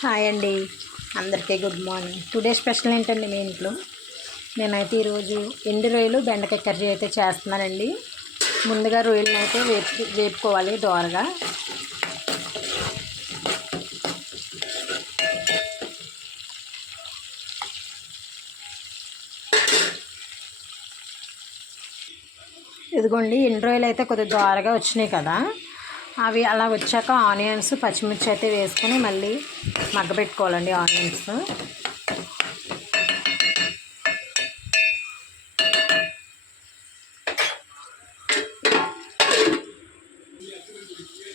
Hi అండి, అందరికీ good morning. Today special ఏంటండి మీ ఇంట్లో? నేనైతే ఈరోజు ఎండు రొయ్యలు బెండకాయ కర్రీ అయితే చేస్తున్నానండి. ముందుగా రొయ్యలను అయితే వేపుకోవాలి దోరగా. ఇదిగోండి, ఎండు రొయ్యలు అయితే కొద్దిగా దోరగా వచ్చినాయి కదా, అవి అలా వచ్చాక ఆనియన్స్ పచ్చిమిర్చి అయితే వేసుకొని మళ్ళీ మగ్గబెట్టుకోవాలండి. ఆనియన్స్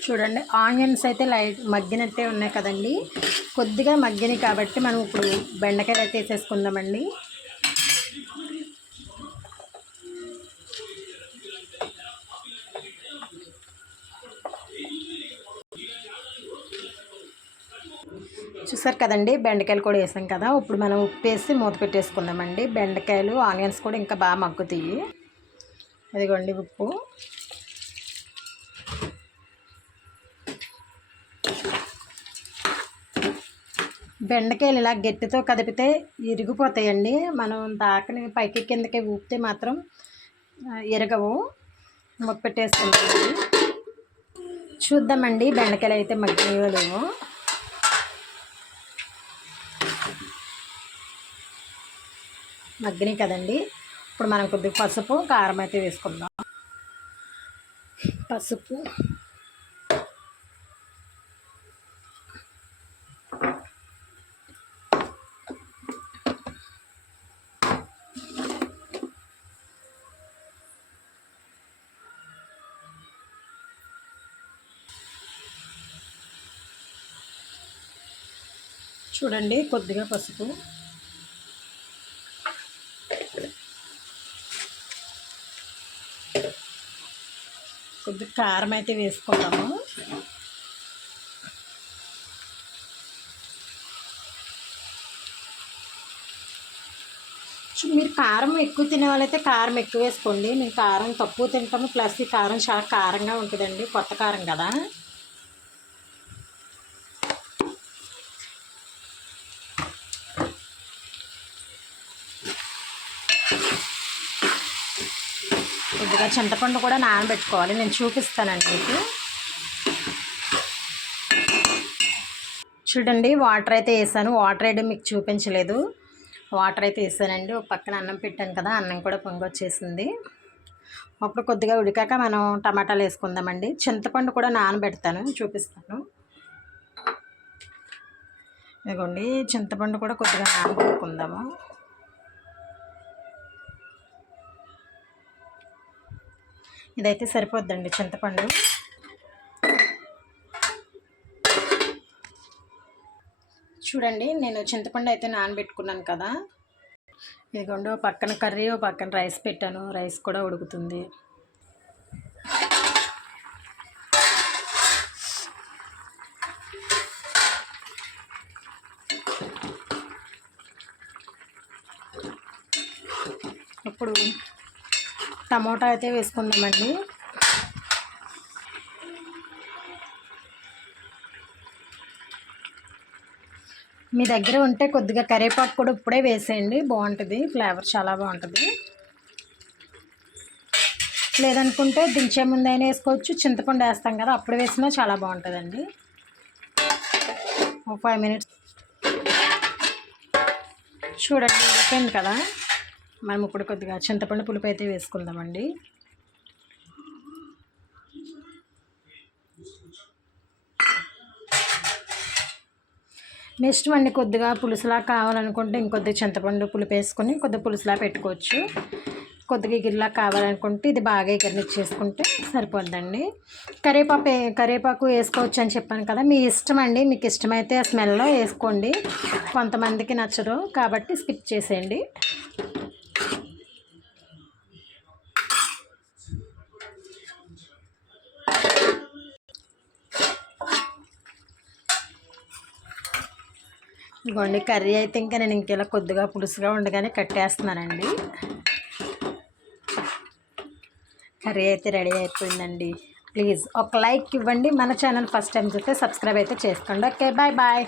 చూడండి, ఆనియన్స్ అయితే లైట్ మగ్గినట్టే ఉన్నాయి కదండి. కొద్దిగా మగ్గినాయి కాబట్టి మనం ఇప్పుడు బెండకాయలు అయితే వేసేసుకుందామండి. చూసారు కదండి, బెండకాయలు కూడా వేసాం కదా. ఇప్పుడు మనం ఉప్పు వేసి మూత పెట్టేసుకుందామండి. బెండకాయలు ఆనియన్స్ కూడా ఇంకా బాగా మగ్గుతాయి. అదిగోండి ఉప్పు. బెండకాయలు ఇలా గట్టితో కదిపితే ఇరిగిపోతాయండి. మనం దాకని పైకి కిందకి ఊపితే మాత్రం ఇరగవు. మూత పెట్టేసుకుందామండి. చూద్దామండి బెండకాయలు అయితే మగ్గినాయో లేవో. మగ్గినాయి కదండి. ఇప్పుడు మనం కొద్దిగా పసుపు కారం అయితే వేసుకుందాం. పసుపు, చూడండి కొద్దిగా పసుపు, కొద్దిగా కారం అయితే వేసుకుందాము. మీరు కారం ఎక్కువ తినే వాళ్ళైతే కారం ఎక్కువ వేసుకోండి. నేను కారం తక్కువ తింటాము, ప్లస్ ఈ కారం చాలా కారంగా ఉంటుందండి, కొత్త కారం కదా. కొద్దిగా చింతపండు కూడా నానబెట్టుకోవాలి, నేను చూపిస్తానండి మీకు. చూడండి, వాటర్ అయితే వేసాను. వాటర్ వేయడం మీకు చూపించలేదు. వాటర్ అయితే వేసానండి. ఒక పక్కన అన్నం పెట్టాను కదా, అన్నం కూడా పొంగొచ్చేసింది. అప్పుడు కొద్దిగా ఉడికాక మనం టమాటాలు వేసుకుందామండి. చింతపండు కూడా నానబెడతాను, చూపిస్తాను. ఇదిగోండి, చింతపండు కూడా కొద్దిగా నానబెట్టుకుందాము. ఇదైతే సరిపోద్దండి చింతపండు. చూడండి, నేను చింతపండు అయితే నానబెట్టుకున్నాను కదా. ఇదిగోండి, ఓ పక్కన కర్రీ, ఓ పక్కన రైస్ పెట్టాను. రైస్ కూడా ఉడుకుతుంది. ఇప్పుడు టమోటా అయితే వేసుకుందామండి. మీ దగ్గర ఉంటే కొద్దిగా కరివేపాకు కూడా ఇప్పుడే వేసేయండి, బాగుంటుంది. ఫ్లేవర్ చాలా బాగుంటుంది. లేదనుకుంటే దించే ముందు అయినా వేసుకోవచ్చు. చింతపండు వేస్తాం కదా, అప్పుడు వేసినా చాలా బాగుంటుందండి. 5 మినిట్స్ చూడండి, ఉడికింది కదా. మనం ఇప్పుడు కొద్దిగా చింతపండు పులుపు అయితే వేసుకుందామండి. నెక్స్ట్ అండి, కొద్దిగా పులుసులా కావాలనుకుంటే ఇంకొద్దిగా చింతపండు పులుపు వేసుకొని కొద్దిగా పులుసులా పెట్టుకోవచ్చు. కొద్దిగా ఎగిరిలా కావాలనుకుంటే ఇది బాగా ఎగిరినిచ్చేసుకుంటే సరిపోద్దండి. కరివేపాకు వేసుకోవచ్చు అని చెప్పాను కదా, మీ ఇష్టం అండి. మీకు ఇష్టమైతే ఆ స్మెల్లో వేసుకోండి. కొంతమందికి నచ్చదు కాబట్టి స్కిప్ చేసేయండి. ఇదిగోండి, కర్రీ అయితే ఇంకా నేను ఇంకెలా కొద్దిగా పులుసుగా ఉండగానే కట్టేస్తున్నానండి. కర్రీ అయితే రెడీ అయిపోయిందండి. ప్లీజ్ ఒక లైక్ ఇవ్వండి. మన ఛానల్ ఫస్ట్ టైం చూస్తే సబ్స్క్రైబ్ అయితే చేసుకోండి. Okay, bye bye.